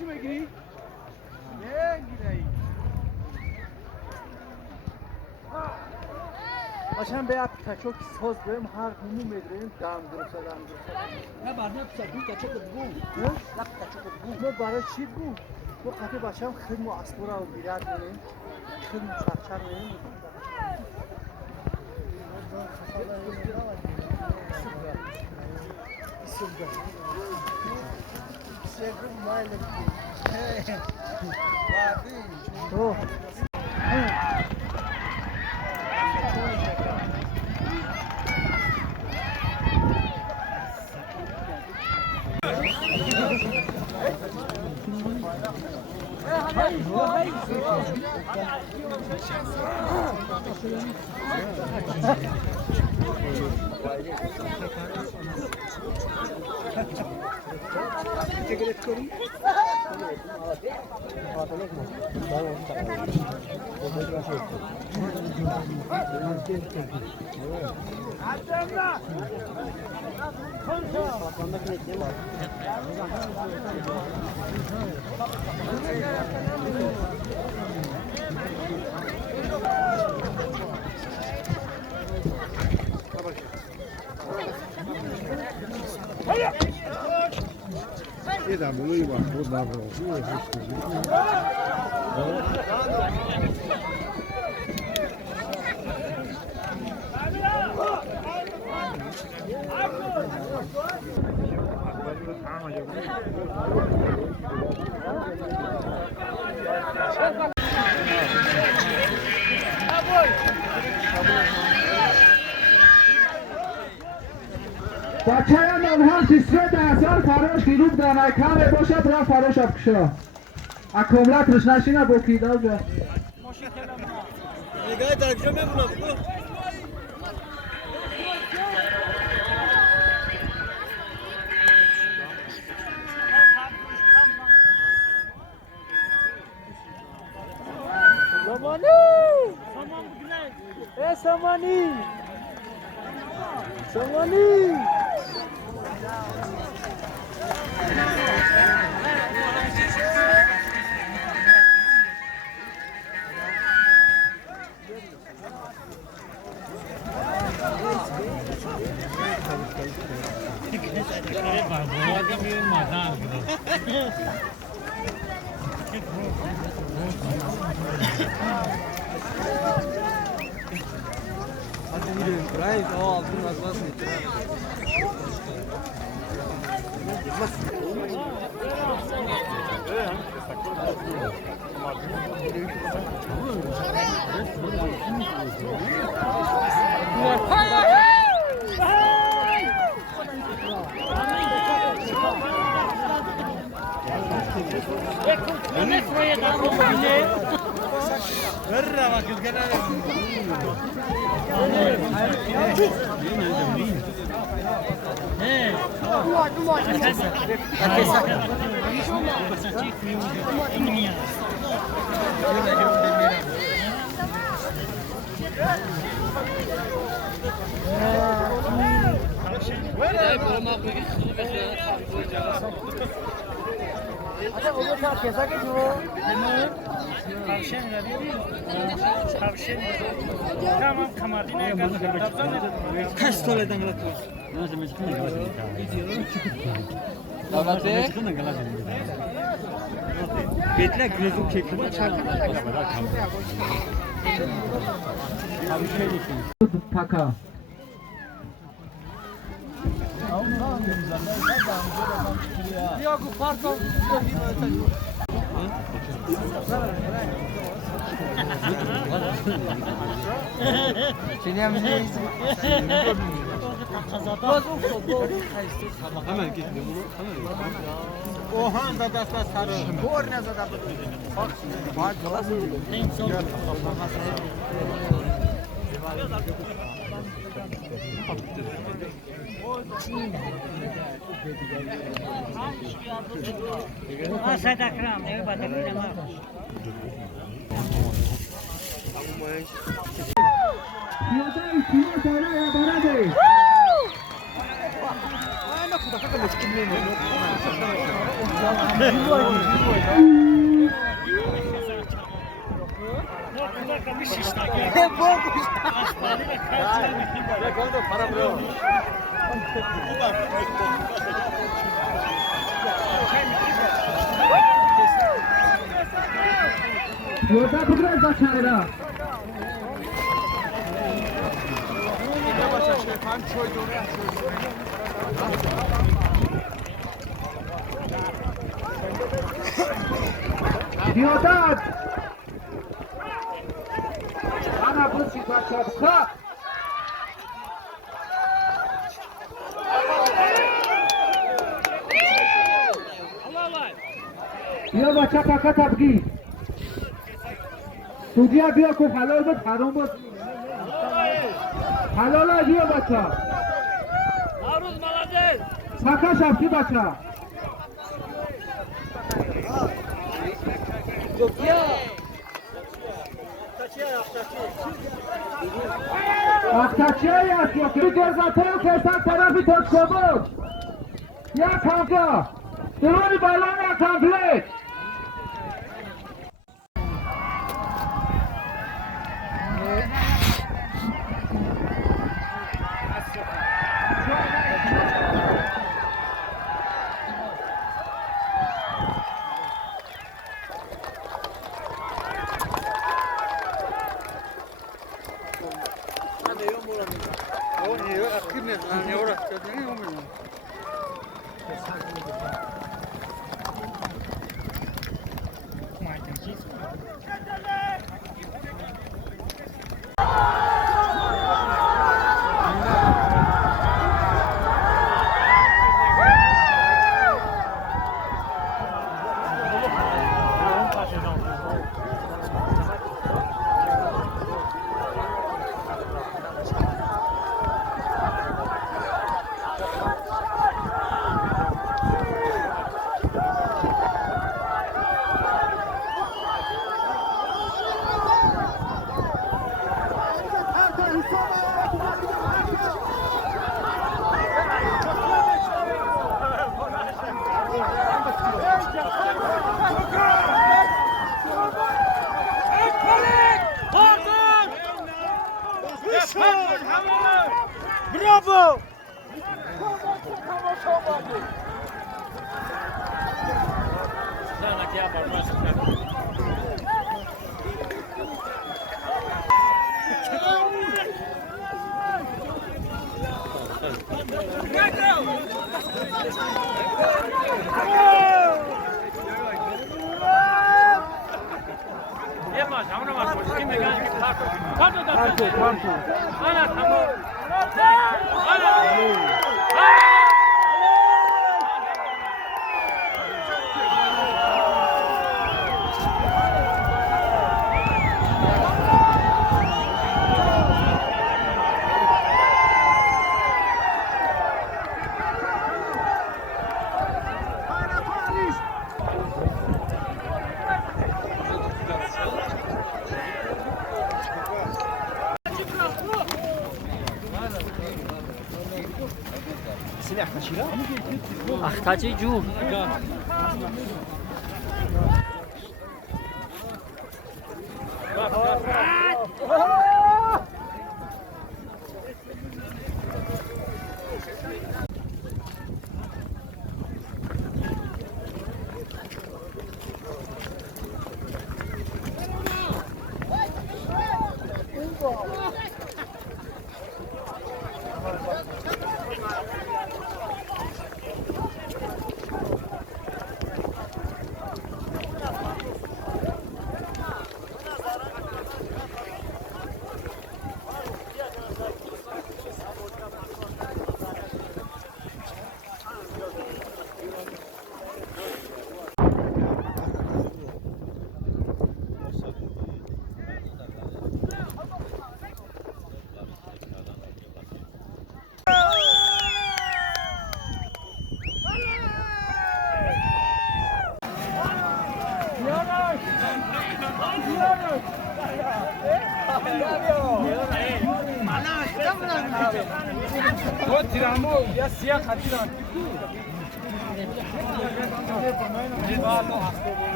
چی بگیری؟ نه گیری آشان به اپ کچوک ساز بریم هر همون میدریم دام درست نه بعدا چطوری کچوک بگو نه کچوک بگو ما برای چی بگو ما قطعه بچه‌ام خیلی ما اسطوره و بیرد کنیم خیلی چرچر کنیم یه دموی با خود نبرازی بچه هم هم سیستر 10,000 فراش گیروب دانه کمه باشد را فراش افکشا اکملت روش نشینه با کیدال جا نگاه درجا میمونه بگو سامانی ای سامانی سامانی Hadi gidelim. Burayı o altın azmasın. Verra vakit gene. Hadi o zaman kesa ke jo Tavşan veriyor. Tavşan. Tamam kamadine kadar. Kaç toledan galat var? Nasıl meşgul galat? Davlatı? Bekle grezu kekli. Taka Ya bu parto. Seni hem de hemen git bunu hemen. Ohan da da sarı. Bor ne da da. Bak galas. Masa takram, ne batak nama. Yodai kima para ya barade Yolda bugün zaçanıra. Diyodad. Ana bu çıkacaksa. بیا بچه فقط تبگی سودیا بیا که حلال بود حرام بود حلال بیا بچه Aruz malades. فقط شبکی بچه اختچی هایی هست یا که گرزاته و کسان طرفی تشکو بود یا کامکا درونی بالان یا کامپلیت Bravo! Axtachi ju.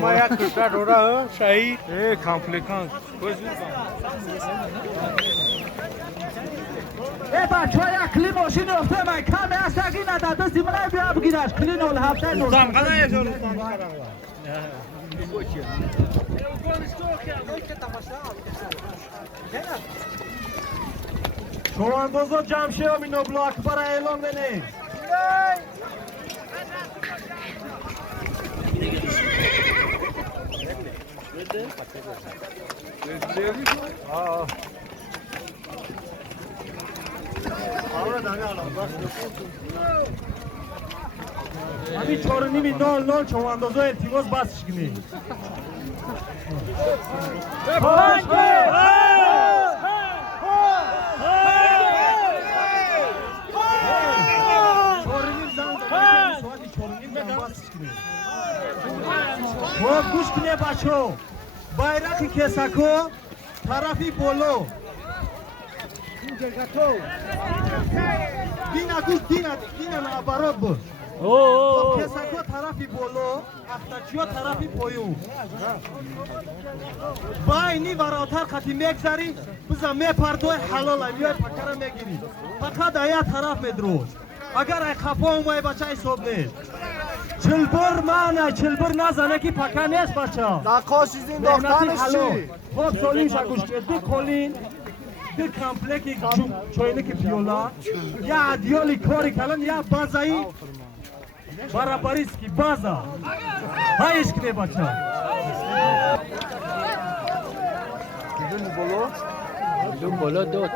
ما یک کشتر دورا شهید کامپلیکانس بچه های کلی ماشین افته من کمی هست اگه نداده سیمونه بیا بگیرش کلی 07 شما اندازه جمع شو می نبلو اکبر اعلام بینید همین 4.5 شما اندازه التماس بسش کنید گوش کنید بچه ها bayrak kesako tarafı bolo dina na barod bu kesako tarafı bolo aftachiyo tarafı poyu bayni varotar khati megzari biza me pardoy halal aviyo pakara megiri faqat aya taraf medroz agar ay khafo umay bacha hisob ne چلبر معنی چلبر نزنه که پکه نیست بچه نقاش این داختنش چی؟ خب سالیم شکوش کرد دو کلین دو کمپلکی چوینه که پیولا یا عدیالی کاری کلن یا بازایی برابریست که بازا هایش کنه بچه بدون بالا داد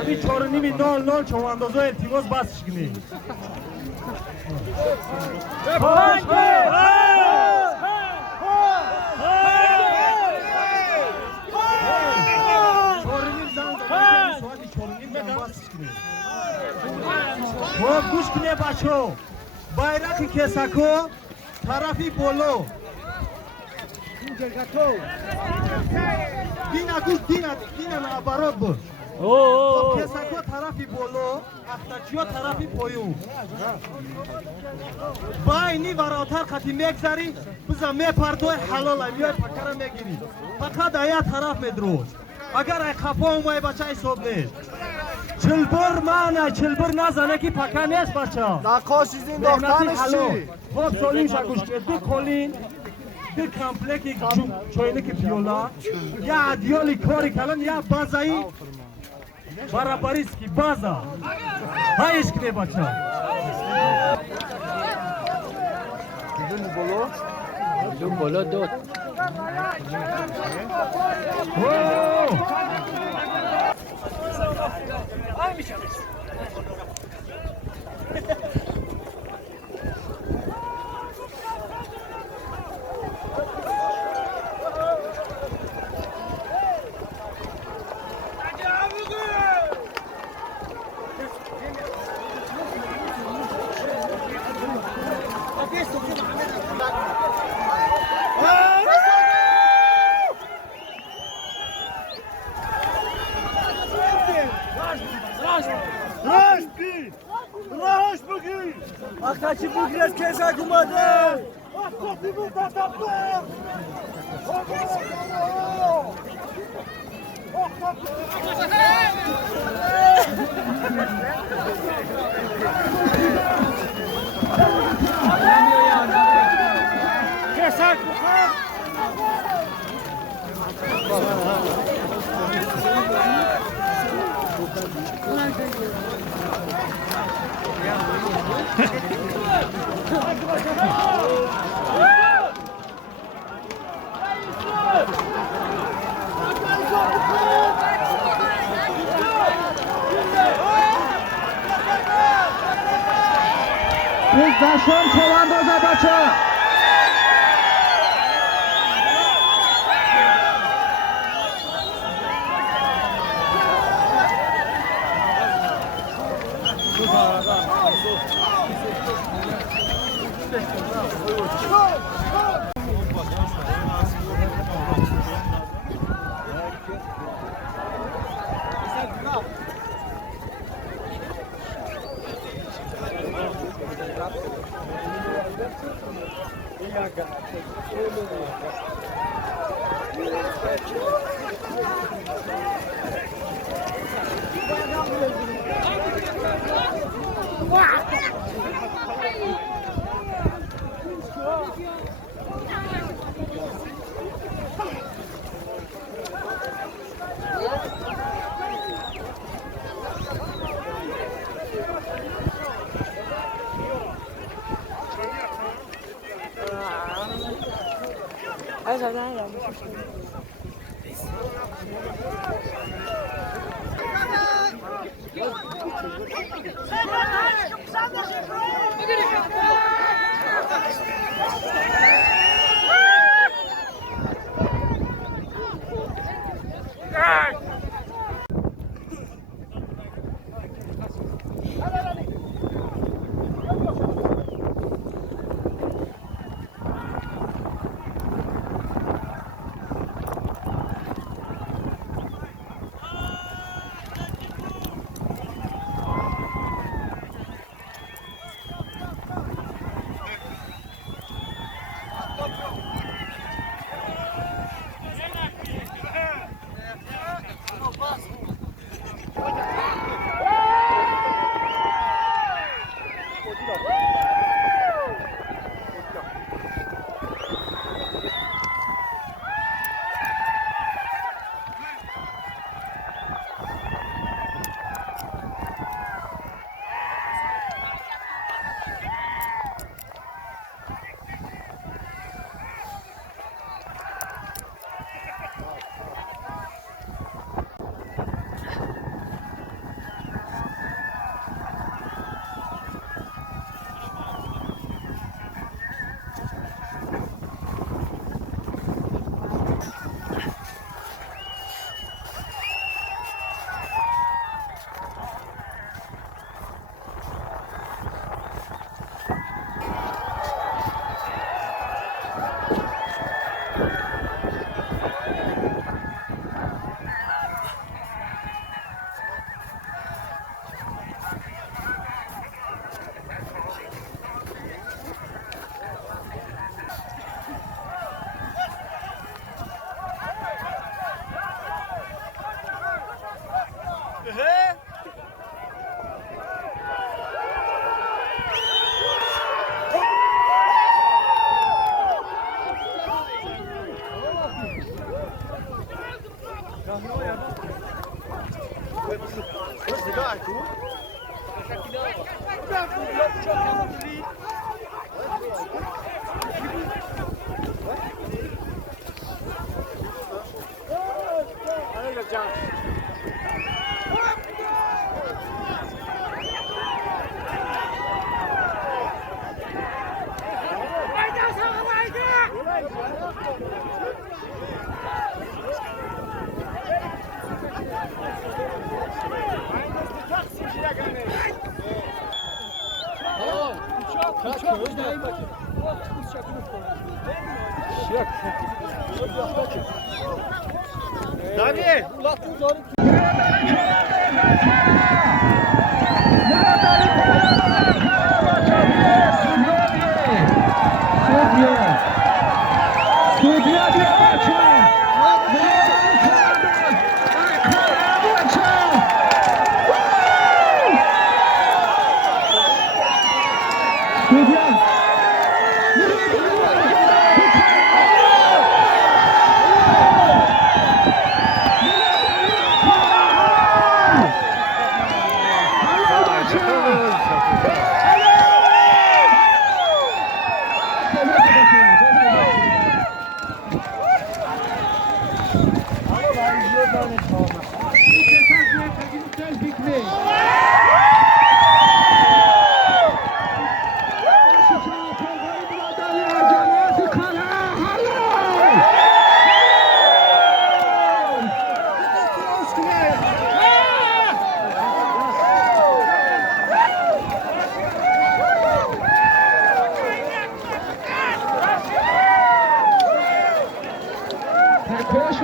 همین 4.5 شما اندازه التماس بسش کنید گوش کنید بچه ها bayrak kesako tarafı bolo dina na barod bu kesako tarafı bolo aftachiyo tarafı poyu bayni varotar khati megzari biza me pardoy halal aviyo pakara megiri faqat aya taraf medroz agar ay khafo umay bacha hisob ne چلبر معنی چلبر نزنه که پکه نیست بچه نقاش این داختنش چی؟ خب سالیم شکوش کرد دو کلین دو کمپلکی چوینه که پیولا یا عدیالی کاری کلن یا بازایی برابریست که بازا هایش کنه بچه بدون بالا داد Aktachi bugres kesak umade aktachi budatapto دشم چواندازه بچه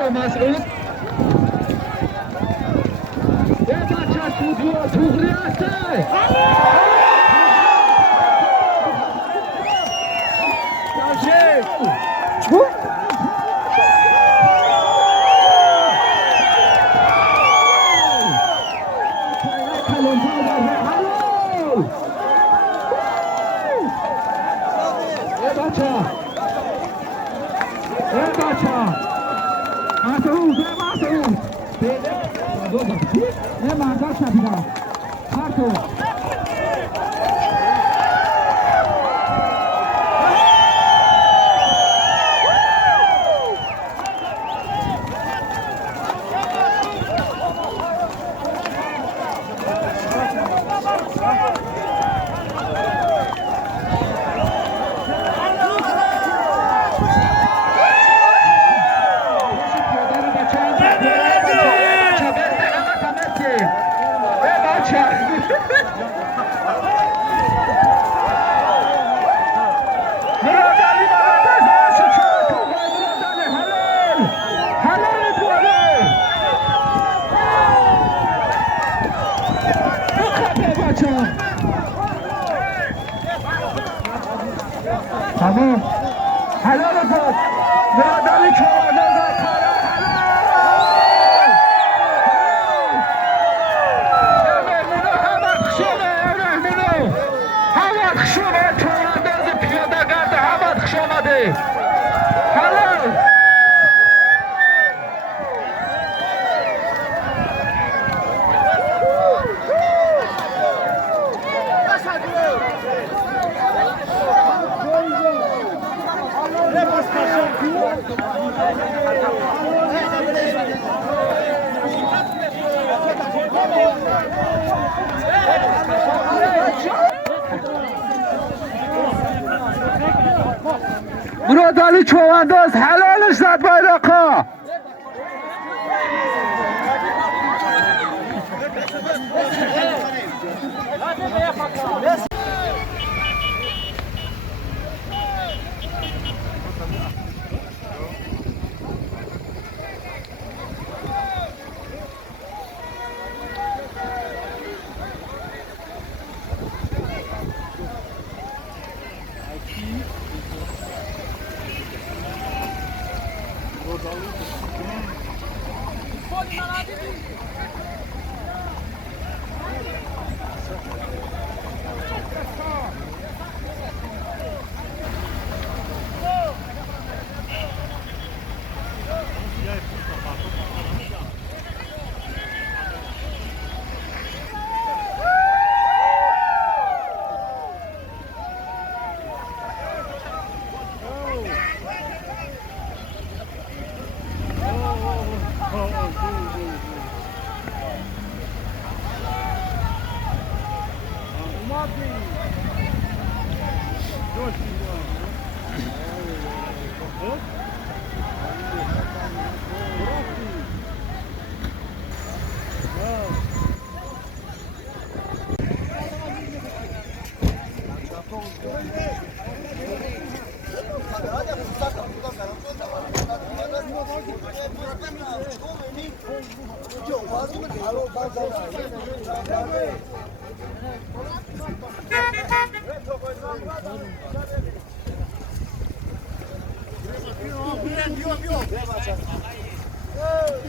بچه مسعود یه بچه فوتبال توغری هسته Ne mandat yapacağım. Pardon. Tamam. Helal olsun. Murat Ali Çoğan'da Murat Ali Çoğan'daz helalış zat bayraqa.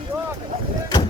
Yok.